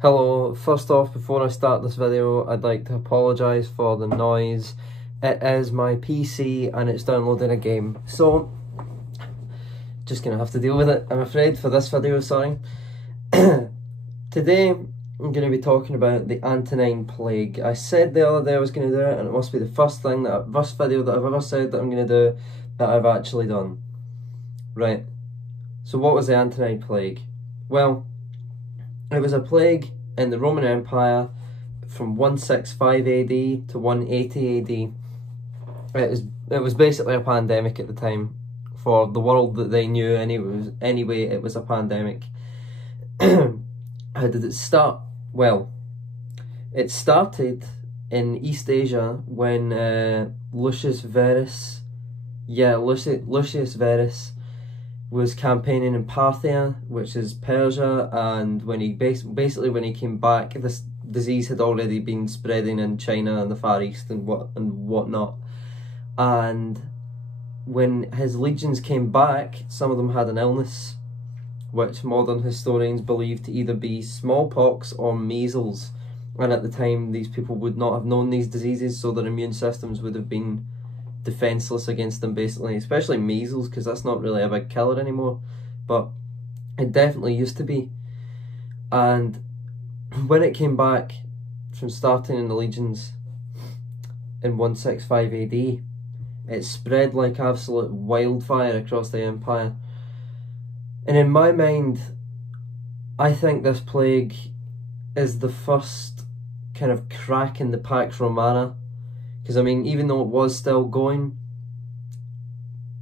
Hello, first off, before I start this video, I'd like to apologise for the noise. It is my PC and it's downloading a game, so just gonna have to deal with it, I'm afraid, for this video, sorry. Today, I'm going to be talking about the Antonine Plague. I said the other day I was going to do it, and it must be the first video that I've ever said that I'm going to do that I've actually done. Right, so what was the Antonine Plague? Well, it was a plague in the Roman Empire from 165 AD to 180 AD. It was basically a pandemic at the time. For the world that they knew anyway, it was a pandemic. How did it start? Well, it started in East Asia when Lucius Verus was campaigning in Parthia, which is Persia, and when he basically when he came back, this disease had already been spreading in China and the Far East and whatnot. And when his legions came back, some of them had an illness, which modern historians believe to either be smallpox or measles. And at the time, these people would not have known these diseases, so their immune systems would have been defenseless against them, basically, especially measles, because that's not really a big killer anymore, but it definitely used to be. And when it came back from starting in the legions in 165 AD, it spread like absolute wildfire across the empire. And in my mind, I think this plague is the first kind of crack in the Pax Romana. Because, I mean, even though it was still going,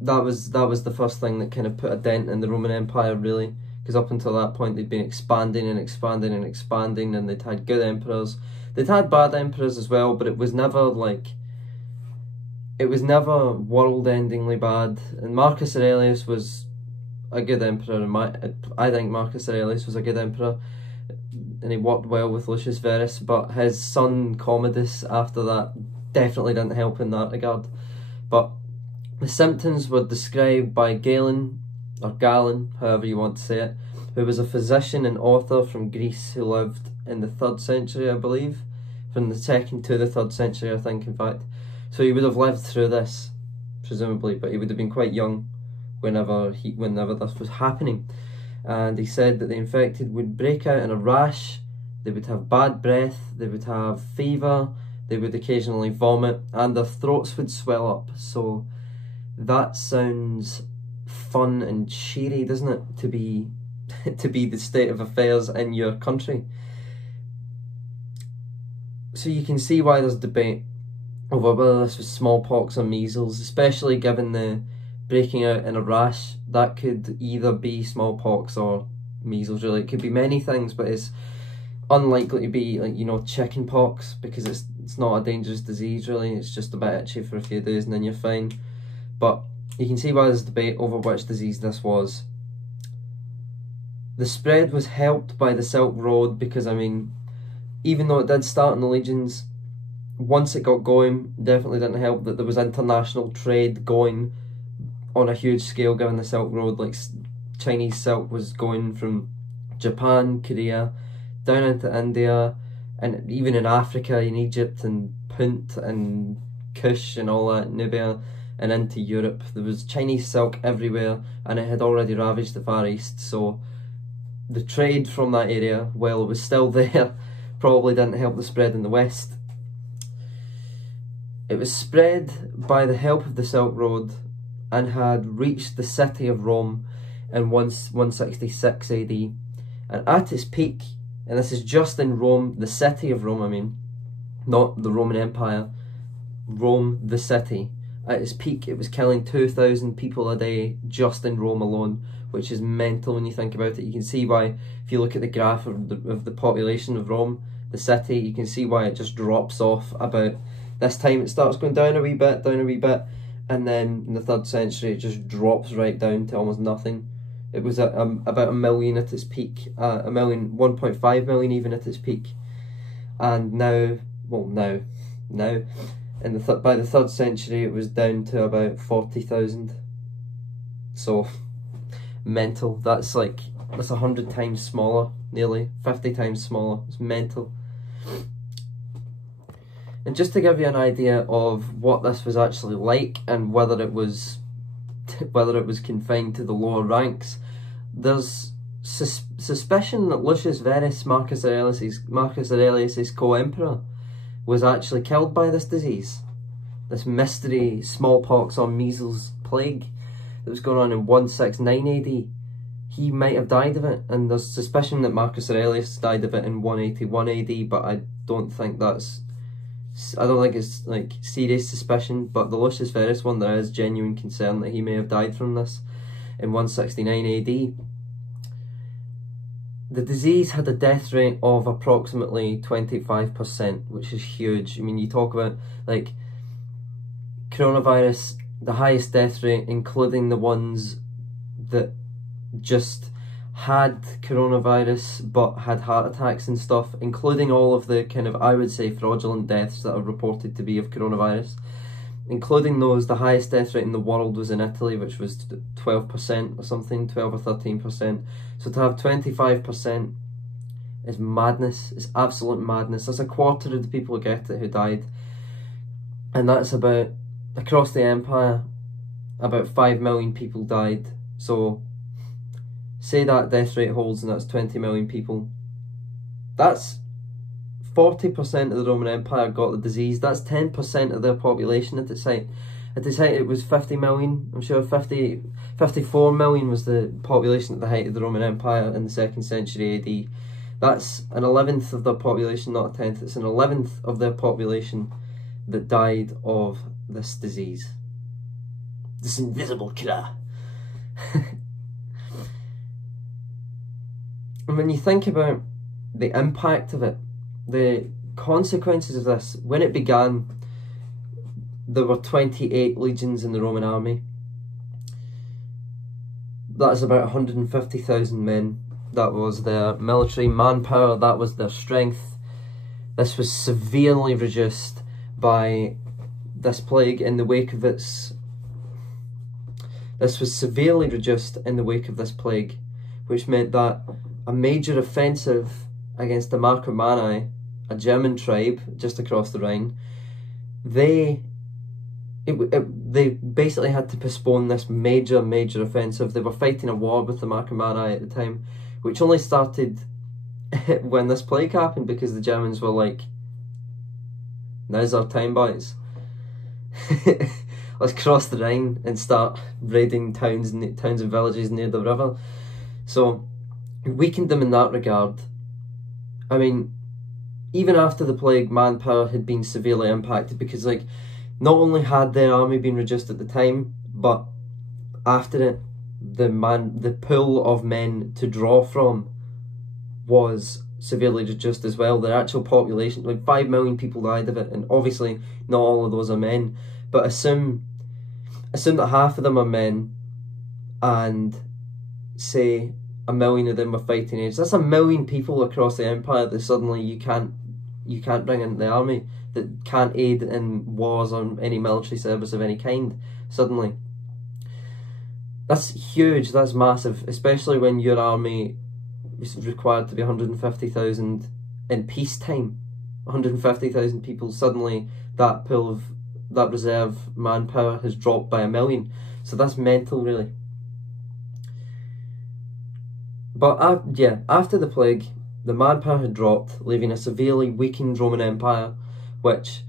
that was the first thing that kind of put a dent in the Roman Empire, really. Because up until that point, they'd been expanding and expanding and expanding, and they'd had good emperors. They'd had bad emperors as well, but it was never, like, it was never world-endingly bad. And Marcus Aurelius was a good emperor. I think Marcus Aurelius was a good emperor, and he worked well with Lucius Verus, but his son Commodus after that definitely didn't help in that regard. But the symptoms were described by Galen, or Galen, however you want to say it, who was a physician and author from Greece who lived in the 3rd century, I believe, from the 2nd to the 3rd century, I think, in fact. So he would have lived through this, presumably, but he would have been quite young whenever this was happening. And he said that the infected would break out in a rash, they would have bad breath, they would have fever, they would occasionally vomit, and their throats would swell up. So that sounds fun and cheery, doesn't it, to be the state of affairs in your country. So you can see why there's debate over whether this was smallpox or measles, especially given the breaking out in a rash. That could either be smallpox or measles, really. It could be many things, but it's unlikely to be, like, you know, chicken pox, because it's not a dangerous disease, really. It's just a bit itchy for a few days and then you're fine. But you can see why there's debate over which disease this was. The spread was helped by the Silk Road, because, I mean, even though it did start in the legions, once it got going, definitely didn't help that there was international trade going on a huge scale, given the Silk Road. Like, Chinese silk was going from Japan, Korea, down into India, and even in Africa, in Egypt, and Punt, and Kush, and all that, Nubia, and into Europe. There was Chinese silk everywhere, and it had already ravaged the Far East, so the trade from that area, while it was still there, probably didn't help the spread in the West. It was spread by the help of the Silk Road, and had reached the city of Rome in 166 AD. And at its peak, and this is just in Rome, the city of Rome, I mean, not the Roman Empire, Rome, the city. At its peak, it was killing 2,000 people a day just in Rome alone, which is mental when you think about it. You can see why, if you look at the graph of the population of Rome, the city, you can see why it just drops off about this time. It starts going down a wee bit, and then in the 3rd century, it just drops right down to almost nothing. It was at about 1 million at its peak, 1.5 million even at its peak, and now, well, now, by the 3rd century, it was down to about 40,000. So mental. That's 100 times smaller nearly 50 times smaller. It's mental. And just to give you an idea of what this was actually like and whether it was confined to the lower ranks, there's suspicion that Lucius Verus, Marcus Aurelius' co-emperor, was actually killed by this disease, this mystery smallpox or measles plague that was going on in 169 AD. He might have died of it, and there's suspicion that Marcus Aurelius died of it in 181 AD, but I don't think it's like serious suspicion. But the Lucius Verus one, there is genuine concern that he may have died from this in 169 AD. The disease had a death rate of approximately 25%, which is huge. I mean, you talk about, like, coronavirus, the highest death rate, including the ones that just had coronavirus but had heart attacks and stuff, including all of the kind of, I would say, fraudulent deaths that are reported to be of coronavirus. Including those, the highest death rate in the world was in Italy, which was 12% or something, 12 or 13%. So to have 25% is madness. It's absolute madness. That's a quarter of the people who get it who died. And that's about, across the empire, about 5 million people died. So say that death rate holds and that's 20 million people. That's 40% of the Roman Empire got the disease. That's 10% of their population at its height. At its height it was 50 million. I'm sure 54 million was the population at the height of the Roman Empire in the 2nd century AD. That's an 11th of their population, not a 10th. It's an 11th of their population that died of this disease. This invisible killer. And when you think about the impact of it, the consequences of this, when it began, there were 28 legions in the Roman army. That's about 150,000 men. That was their military manpower, that was their strength. This was severely reduced by this plague in the wake of its... This was severely reduced in the wake of this plague, which meant that a major offensive against the Marcomanni, a German tribe just across the Rhine, they basically had to postpone this major offensive. They were fighting a war with the Marcomanni at the time, which only started when this plague happened, because the Germans were like, now's our time, boys. Let's cross the Rhine and start raiding towns and villages near the river. So it weakened them in that regard. I mean, even after the plague, manpower had been severely impacted, because, like, not only had their army been reduced at the time, but after it, the pool of men to draw from was severely reduced as well. Their actual population, like 5 million people died of it, and obviously not all of those are men, but assume that half of them are men, and say 1 million of them were fighting age. That's 1 million people across the empire that suddenly you can't bring into the army, that can't aid in wars or any military service of any kind. Suddenly, that's huge. That's massive, especially when your army is required to be 150,000 in peacetime. 150,000 people. Suddenly, that pool of that reserve manpower has dropped by 1 million. So that's mental, really. But yeah, after the plague, the manpower had dropped, leaving a severely weakened Roman Empire, which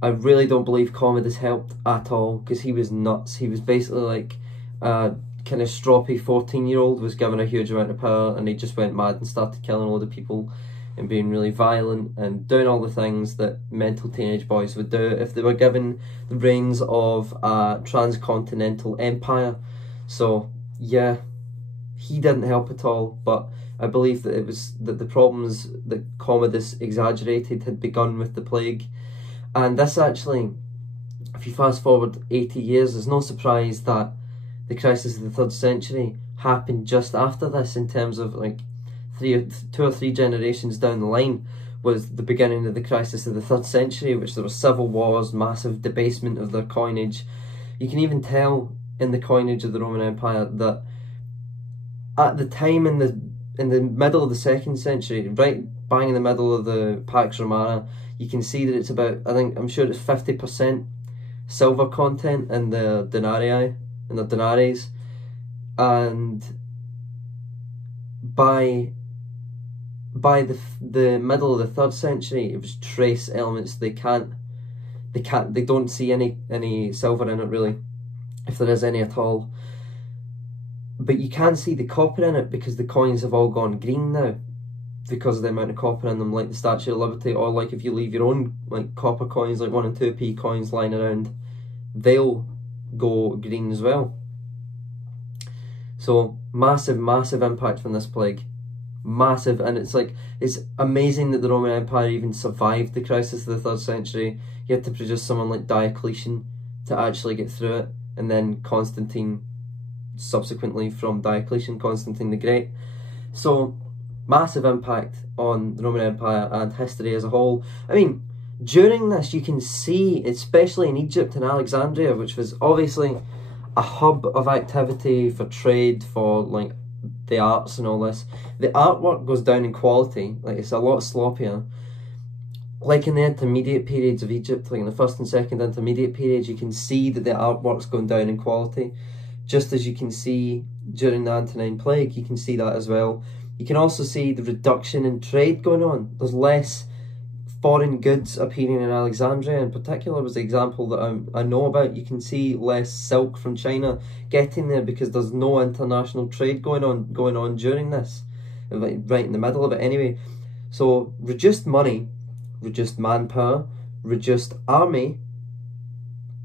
I really don't believe Commodus helped at all, because he was nuts. He was basically like a kind of stroppy 14-year-old was given a huge amount of power, and he just went mad and started killing a load of people and being really violent and doing all the things that mental teenage boys would do if they were given the reins of a transcontinental empire. So yeah, he didn't help at all, but I believe that it was that the problems that Commodus exaggerated had begun with the plague. And this actually, if you fast forward 80 years, there's no surprise that the crisis of the 3rd century happened just after this, in terms of like 2 or 3 generations down the line was the beginning of the crisis of the 3rd century, which there were civil wars, massive debasement of their coinage. You can even tell in the coinage of the Roman Empire that at the time in the middle of the 2nd century, right bang in the middle of the Pax Romana, you can see that it's about, I'm sure it's 50% silver content in the denarii, in the denaries, and by the middle of the 3rd century, it was trace elements. They don't see any silver in it really, if there is any at all. But you can see the copper in it because the coins have all gone green now, because of the amount of copper in them, like the Statue of Liberty, or like if you leave your own like copper coins, like 1 and 2p coins lying around, they'll go green as well. So massive impact from this plague. Massive. And it's amazing that the Roman Empire even survived the crisis of the 3rd century. You had to produce someone like Diocletian to actually get through it, and then Constantine subsequently from Diocletian, Constantine the Great. So massive impact on the Roman Empire and history as a whole. I mean, during this you can see, especially in Egypt and Alexandria, which was obviously a hub of activity for trade, for like the arts and all this, the artwork goes down in quality. Like, it's a lot sloppier. Like in the intermediate periods of Egypt, like in the 1st and 2nd intermediate periods, you can see that the artwork's going down in quality, just as you can see during the Antonine Plague. You can see that as well. You can also see the reduction in trade going on. There's less foreign goods appearing in Alexandria in particular was the example that I know about. You can see less silk from China getting there because there's no international trade going on during this, like right in the middle of it anyway. So reduced money, reduced manpower, reduced army,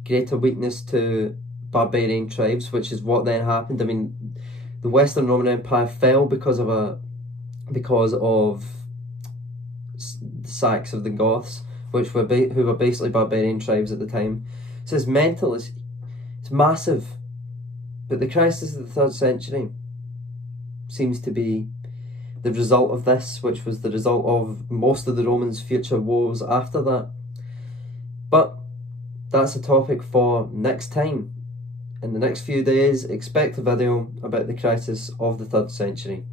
greater weakness to barbarian tribes, which is what then happened. I mean, the Western Roman Empire fell because of the Sacs of the Goths, who were basically barbarian tribes at the time. So it's mental, it's massive. But the crisis of the 3rd century seems to be the result of this, which was the result of most of the Romans' future woes after that. But that's a topic for next time. In the next few days, expect a video about the crisis of the 3rd century.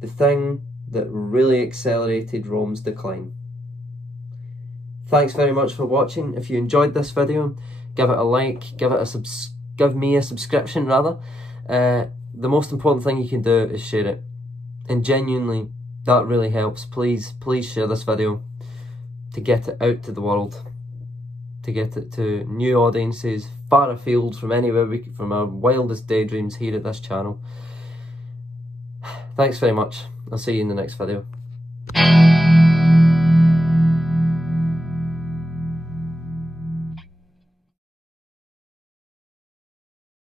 The thing that really accelerated Rome's decline. Thanks very much for watching. If you enjoyed this video, give it a like, give me a subscription rather. The most important thing you can do is share it. And genuinely, that really helps. Please share this video to get it out to the world, to get it to new audiences far afield from anywhere, from our wildest daydreams here at this channel. Thanks very much. I'll see you in the next video.